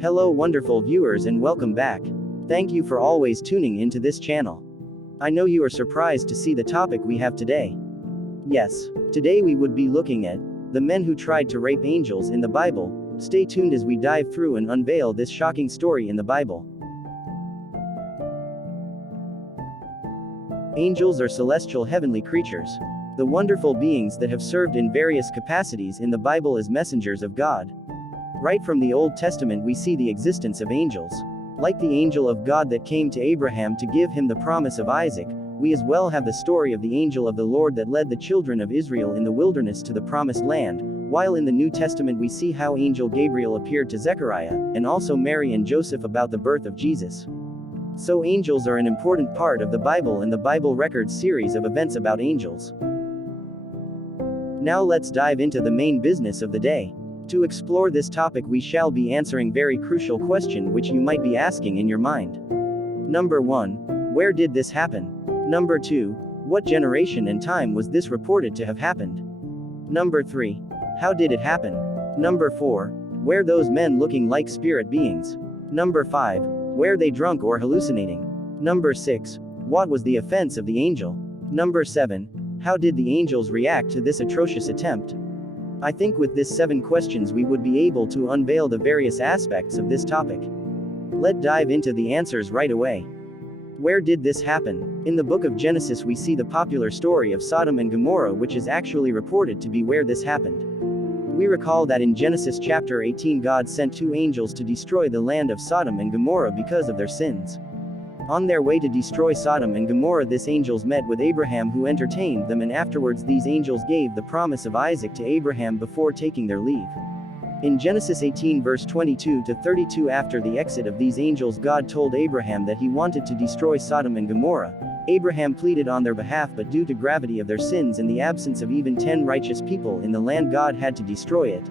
Hello wonderful viewers and welcome back. Thank you for always tuning into this channel. I know you are surprised to see the topic we have today. Yes, today we would be looking at the men who tried to rape angels in the Bible. Stay tuned as we dive through and unveil this shocking story in the Bible. Angels are celestial heavenly creatures. The wonderful beings that have served in various capacities in the Bible as messengers of God. Right from the Old Testament we see the existence of angels. Like the angel of God that came to Abraham to give him the promise of Isaac, we as well have the story of the angel of the Lord that led the children of Israel in the wilderness to the promised land, while in the New Testament we see how angel Gabriel appeared to Zechariah, and also Mary and Joseph about the birth of Jesus. So angels are an important part of the Bible and the Bible records series of events about angels. Now let's dive into the main business of the day. To explore this topic we shall be answering very crucial question which you might be asking in your mind. Number 1. Where did this happen? Number 2. What generation and time was this reported to have happened? Number 3. How did it happen? Number 4. Were those men looking like spirit beings? Number 5. Were they drunk or hallucinating? Number 6. What was the offense of the angel? Number 7. How did the angels react to this atrocious attempt? I think with this 7 questions we would be able to unveil the various aspects of this topic. Let's dive into the answers right away. Where did this happen? In the book of Genesis we see the popular story of Sodom and Gomorrah, which is actually reported to be where this happened. We recall that in Genesis chapter 18 God sent 2 angels to destroy the land of Sodom and Gomorrah because of their sins. On their way to destroy Sodom and Gomorrah, these angels met with Abraham, who entertained them, and afterwards these angels gave the promise of Isaac to Abraham before taking their leave. In Genesis 18 verse 22 to 32, after the exit of these angels, God told Abraham that he wanted to destroy Sodom and Gomorrah. Abraham pleaded on their behalf, but due to gravity of their sins and the absence of even 10 righteous people in the land, God had to destroy it.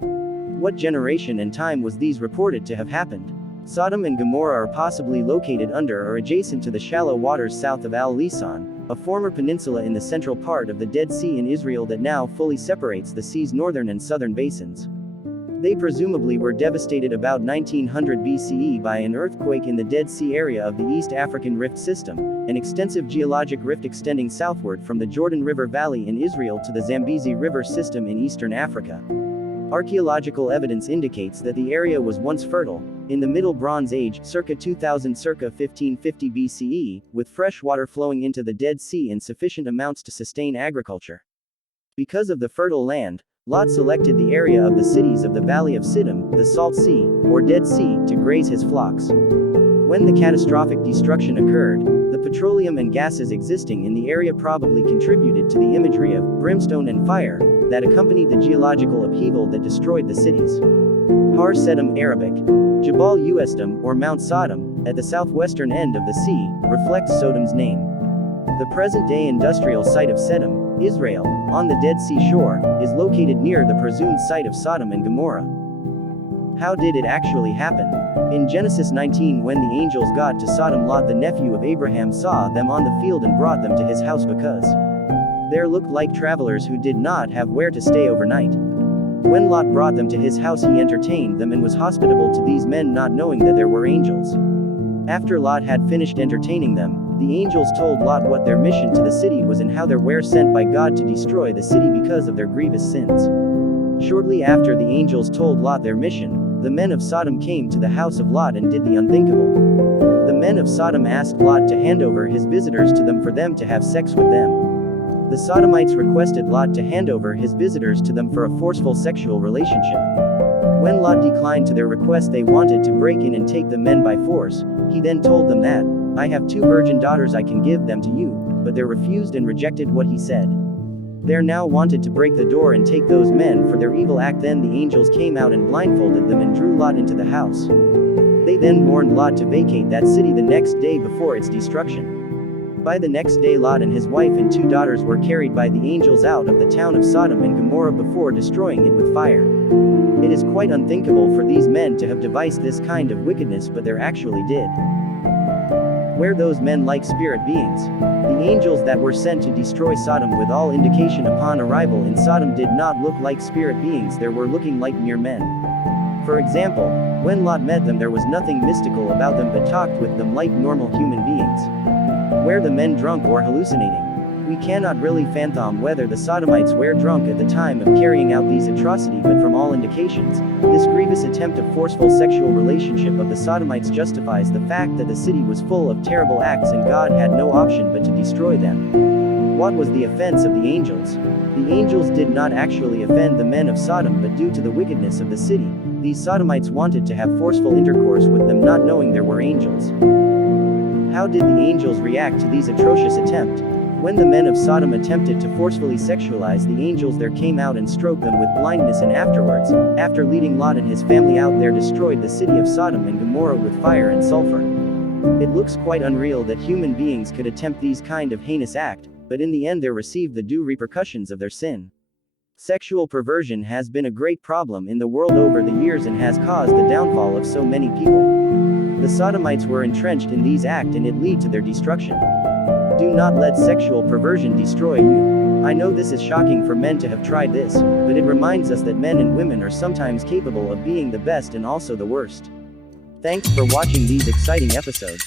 What generation and time was these reported to have happened? Sodom and Gomorrah are possibly located under or adjacent to the shallow waters south of Al-Lisan, a former peninsula in the central part of the Dead Sea in Israel that now fully separates the sea's northern and southern basins. They presumably were devastated about 1900 BCE by an earthquake in the Dead Sea area of the East African Rift System, an extensive geologic rift extending southward from the Jordan River Valley in Israel to the Zambezi River System in eastern Africa. Archaeological evidence indicates that the area was once fertile, in the Middle Bronze Age, circa 2000 circa 1550 BCE, with fresh water flowing into the Dead Sea in sufficient amounts to sustain agriculture. Because of the fertile land, Lot selected the area of the cities of the Valley of Siddim, the Salt Sea, or Dead Sea, to graze his flocks. When the catastrophic destruction occurred, the petroleum and gases existing in the area probably contributed to the imagery of brimstone and fire that accompanied the geological upheaval that destroyed the cities. Har Sedum, Arabic, Jabal Uesdom, or Mount Sodom, at the southwestern end of the sea, reflects Sodom's name. The present-day industrial site of Sedum, Israel, on the Dead Sea shore, is located near the presumed site of Sodom and Gomorrah. How did it actually happen? In Genesis 19, when the angels got to Sodom, Lot, the nephew of Abraham, saw them on the field and brought them to his house because they looked like travelers who did not have where to stay overnight. When Lot brought them to his house, he entertained them and was hospitable to these men, not knowing that there were angels. After Lot had finished entertaining them, the angels told Lot what their mission to the city was and how they were sent by God to destroy the city because of their grievous sins. Shortly after the angels told Lot their mission, the men of Sodom came to the house of Lot and did the unthinkable. The men of Sodom asked Lot to hand over his visitors to them for them to have sex with them. The Sodomites requested Lot to hand over his visitors to them for a forceful sexual relationship. When Lot declined to their request, they wanted to break in and take the men by force. He then told them that, "I have 2 virgin daughters, I can give them to you," but they refused and rejected what he said. They now wanted to break the door and take those men for their evil act. Then the angels came out and blindfolded them and drew Lot into the house. They then warned Lot to vacate that city the next day before its destruction. By the next day, Lot and his wife and 2 daughters were carried by the angels out of the town of Sodom and Gomorrah before destroying it with fire. It is quite unthinkable for these men to have devised this kind of wickedness, but they actually did. Were those men like spirit beings? The angels that were sent to destroy Sodom, with all indication upon arrival in Sodom, did not look like spirit beings. They were looking like mere men. For example, when Lot met them there was nothing mystical about them but talked with them like normal human beings. Were the men drunk or hallucinating? We cannot really fathom whether the Sodomites were drunk at the time of carrying out these atrocities, but from all indications, this grievous attempt of forceful sexual relationship of the Sodomites justifies the fact that the city was full of terrible acts and God had no option but to destroy them. What was the offense of the angels? The angels did not actually offend the men of Sodom, but due to the wickedness of the city, these Sodomites wanted to have forceful intercourse with them, not knowing there were angels. How did the angels react to these atrocious attempts? When the men of Sodom attempted to forcefully sexualize the angels, there came out and stroked them with blindness, and afterwards, after leading Lot and his family out there, destroyed the city of Sodom and Gomorrah with fire and sulfur. It looks quite unreal that human beings could attempt these kind of heinous act, but in the end they received the due repercussions of their sin. Sexual perversion has been a great problem in the world over the years and has caused the downfall of so many people. The Sodomites were entrenched in these acts and it led to their destruction. Do not let sexual perversion destroy you. I know this is shocking for men to have tried this, but it reminds us that men and women are sometimes capable of being the best and also the worst. Thanks for watching these exciting episodes.